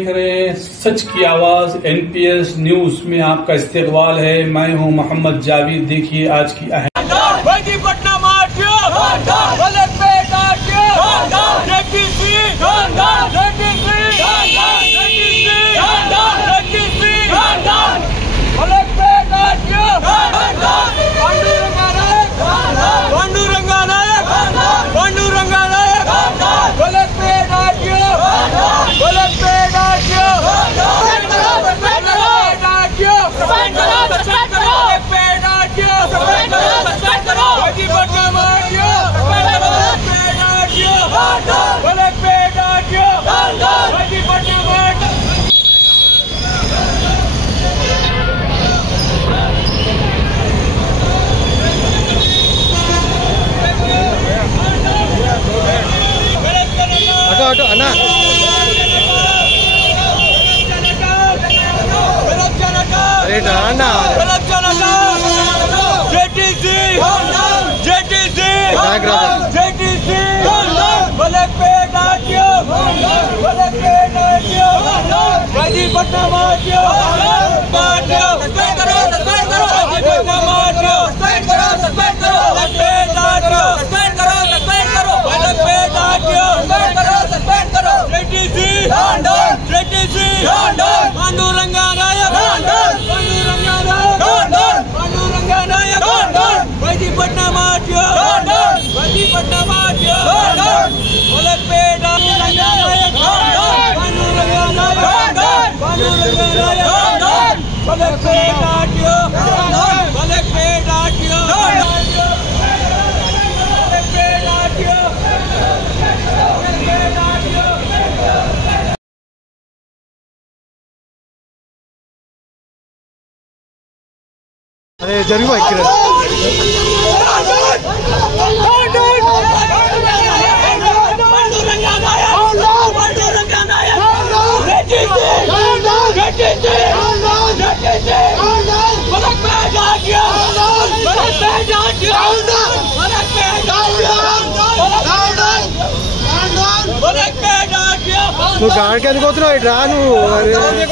देख रहे हैं सच की आवाज एनपीएस न्यूज में आपका इस्तकबाल है। मैं हूं मोहम्मद जावेद। देखिए आज की अहम ऑटो अन्ना अरे अन्ना अरे जरूर నువ్వు గాడికి ఎందుకు వస్తున్నావు? ఇటు రా నువ్వు.